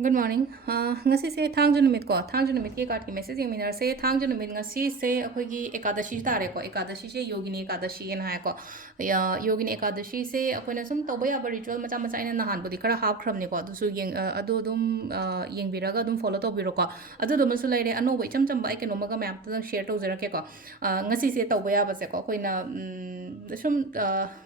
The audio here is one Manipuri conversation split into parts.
Good morning. Ngasi se thangju numit ko thangju numit ke card ki message yung minar se thangju numit ngasi se akhoi gi ekadashi tare ko ekadashi se yogini ekadashi en ha ko ya yogini ekadashi se akhoi na sum toba ya ba ritual macha macha ina nahan bodi khara hap khram ne ko adu su yeng adu dum yeng biraga dum follow to biro ko adu dum su lai re ano bai cham cham bai ke no maga map ta share to zera ke ko ngasi se toba ya ba se ko akhoi na sum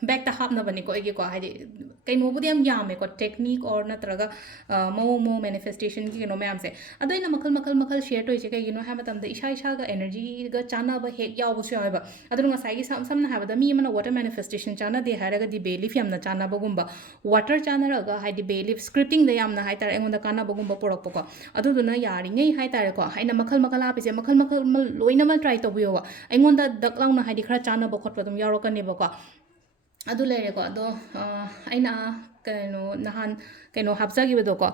back ta hap na bani ko egi ko haidi kai no bodi am yame ko technique or na traga mo manifestation ki no ma'am se ado ina makal share to kai no ha matam da isha ga energy ga chana ba he yaw bu sya ba ado nga sai gi sam na ha da mi mana water manifestation chana de ha ga di belief yam na chana ba gumba water chana ra ga ha di belief scripting da yam na ha tar engon da kana ba gumba porok ko ado du na yari ngai ha tar ko aina makal a pe se makal loina mal try to bu yo engon da dak lang na ha di khara chana ba khot pa dum yaro ka ne ba ko adu le re ko ado aina kano nahan kano hapsa gi bedo ko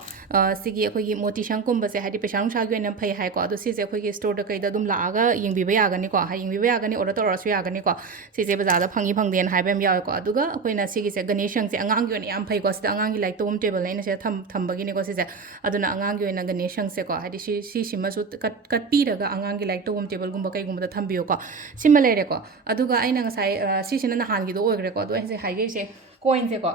sigi akhoi gi moti shangkum ba se hadi pe shang sha gi na phai hai ko ado si se akhoi gi store da kai da dum la ga ying bi ba ya ga ni ko ha ying bi ba ya ga ni order to rasu ya ga ni ko si se baza da phangi phang den hai bem ya ko adu ga akhoi na sigi se ganeshang se angang gi ni am phai ko se angang gi like tom table ne se tham ba gi ni ko si se adu na angang gi na ganeshang se ko hadi si ma su kat pi ra ga angang gi like tom table gum ba kai gum da tham bi ko sima le re ko adu ga aina nga sai si sin na han gi do ogre ko ado se hai ge se coin se ko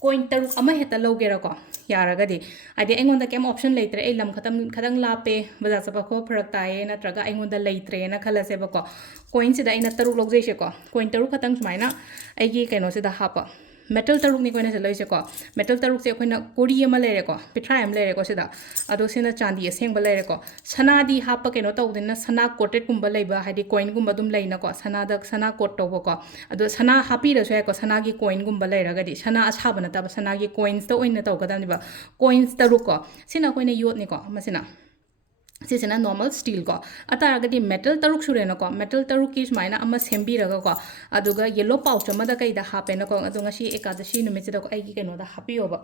coin taruk ama heta logera ko yaragadi adi engonda kem option leitre ei lam khadang lape baza sapa ko pharak tae natraga engonda leitre na khalase ba ko coin sida ina taruk logjai se ko coin taruk khatang sumaina aigi kaino sida hapa metal taruk ni koina se loise ko metal taruk se koina kori ama lere ko pithra am lere ko sida ado sina chandi aseng ba lere ko sana di hapa keno tawdina sana coated kumba leiba hadi coin gumba dum leina ko sana dak sana coat to ko ado sana happy ra so ko sana gi coin gumba leira gadi sana asaba na ta sana gi coins to oina taw kadam ni ba coins taruk ko sina koina yot ni ko masina sisina normal steel ko ataragadi metal taruk surena ko metal taruk ki smaina ama sembi raga ko aduga yellow pouch ama da kai da hapena ko adunga si ekadashi numit da ko aigi keno da happy oba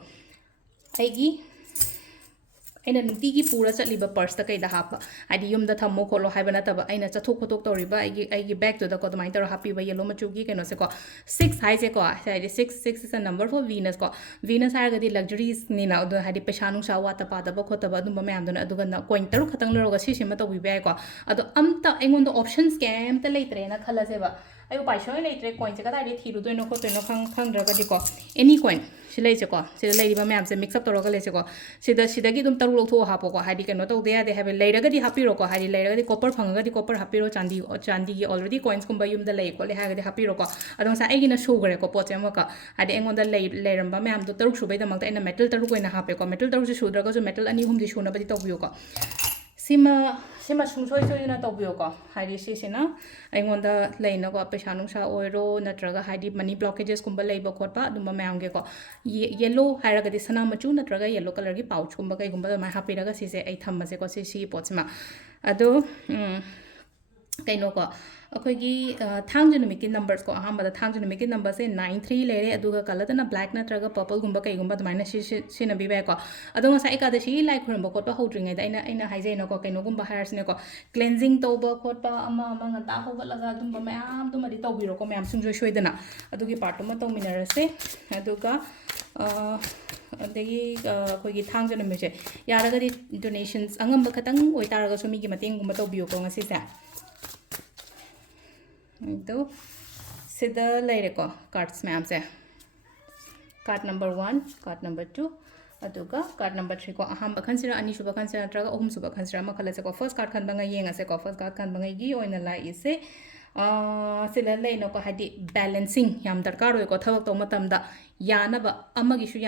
aigi aina nuti gi pura chatli ba purse ta kai da hapa adi yum da thammo kholo haibana taba aina chathok khotok tori ba aigi bag to da ko mai tar happy ba yellow machu gi keno se ko 6 hai se ko sai 6 is a number for venus ko venus ha ga di luxuries ni na do hadi pesha nu sa wa ta pa da ba khota ba dum ba mayam do na aduga na coin taru khatang lo ga si sima to bi ba ko ado amta engon do options scam ta leitre na khala se ba ayo paisho leitre coin se ka da ri thiru do no ko to no khang dra ga di ko any coin silai se ko sida lady ba mayam se mix up to ro ga le se ko sida gi dum taru lo tho ha po ko hadi keno to de de have leira ga di happy ro ko hadi leira ga di copper phang ga di copper happy ro chandi gi already coins kumba yum da lei ko le ha ga di happy ro ko adong sa ai gi na show gre ko po chema ka hadi engon da leiram ba mayam do taruk shubai da mak da ina metal taruk ko ina ha pe ko metal taruk se shudra ga so metal ani hum di shuna ba di to biyo ko sima sungsoi soi na to biyo ko hadi si sina engon da leina ko pesha nung sa oiro natraga hadi money blockages kumba leiba khotpa dum ba mayam ge ko yellow haira ga di sana machu natraga yellow color gi pouch kumba kai kumba ma happy raga si se ai thamma se ko si potsima ado kaino ko akhoi thangju numit ki numbers ko ahamba da thangju numit ki number se 93 lere aduga kala na black na traga purple gumba kai gumba dmaina si na bi ba ko ado nga sa ekadashi like khuramba ko to hodringai da aina haijai na ko kaino gumba hairs ne ko cleansing to ba khot pa ama nga ta ho ga laga dum ba mayam dum adi to biro ko mayam sungjo shoidana adugi part ma to minarase aduga adagi akhoi thangju numit se yaraga di donations angam ba khatang oi taraga so mi gi mating gumba to biyo ko ngasi sa तो सीधा ले रखो कार्ड्स में आपसे कार्ड नंबर 1 कार्ड नंबर 2 अदुगा कार्ड नंबर 3 को अहम बखनसिरा अनि शुभ खनसिरा नत्रगा अहुम शुभ खनसिरा मखल से को फर्स्ट कार्ड खन बंगा येंगा से को फर्स्ट कार्ड खन बंगा गी ओइना ला इसे सिला लेनो को हदि बैलेंसिंग याम दरकार होय को थबक तो मतम दा यानबा अमगिसु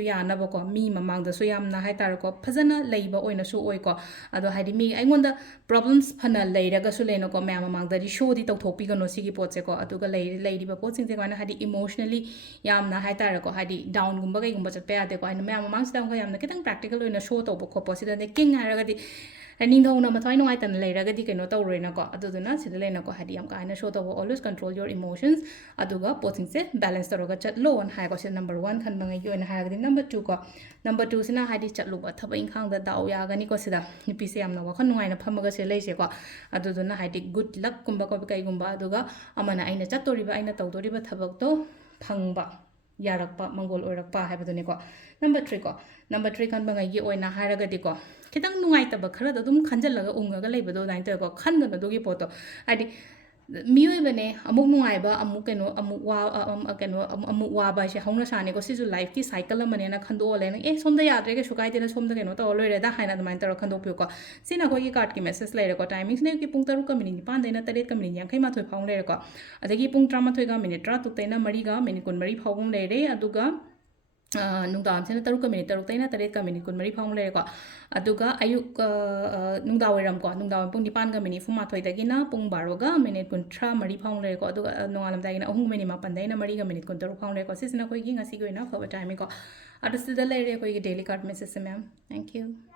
यानबा को मी ममांग दसु यामना हाय तार को फजना लेइबा ओइना सु ओइ को अदो हादि मी आइगोंदा प्रॉब्लम्स फना लेइरगा सु लेनो को म्याम ममांग दरि शो दि तौथोपि गनो सिगी पोचे को अदुगा लेइरिबा पोट सिंग से हादि इमोशनली यामना हाय तार को हादि डाउन गुंबा गै गुंबा चटपे यादे को आइना म्याम ममांग सिदा को यामना कितंग प्रैक्टिकल ओइना शो तौबो खोपो सिदा ने किंग हारगदि निंगथौना मथाइ नुंगाइतन लेरगदि कइनो तौरेना को अदुदुना सिदा लेना को हादि याम काइना शो तौबो ऑलवेज कंट्रोल योर इमोशंस अदुगा पोचिंग से बैलेंस तौरगा चटलो अन हाय को से नंबर 1 खन बंgai योना हागदि नंबर 2 को नंबर 2 सिना हादि चटलुबा थबा इंखांग दा दाउ यागनि को सिदा निपि से यामना वखन नुंगाइना फमगा से लेसे को अदुदुना हादि गुड लक कुंबा को kai गुंबा अदुगा अमना आइना चतोरिबा आइना तौदोरिबा थबक तो फंगबा yarakpa mangol oirakpa haibaduni ko number 3 ko number 3 kan bangai gi oina haragadi ko kitang nungai taba khara dum khanjalaga ungaga leibado dain to ko khangana dogi poto adi mioi bane amuk nungai ba amuk keno amuk wa keno amuk wa ba se hongna sane ko sisu life ki cycle amane na khando le na somda yadre ke sukai dena somda keno to loire da haina dum tar khando pyo ko sina ko gi card ki message leire ko timings ne ki pung taru ka minute 9 daina 3 ka minute yankai ma thoi phang leire ko adagi pung 13 ga minute 3 taina mari ga minute 13 phawung leire aduga nungdam sena taru ka minute taru taina 3 ka minute 13 phawung leire ko aduga ayuk nungdawiram ko nungdawam pung 9 ga minute 9 dagina pung 12 ga minute 13 mari phawung leire ko aduga nongalam dagina 3 minute 9 daina mari ga minute 13 phawung leire ko sisina koi gi ngasi go ina phaba time ko adu sida leire koi gi daily card message ma'am thank you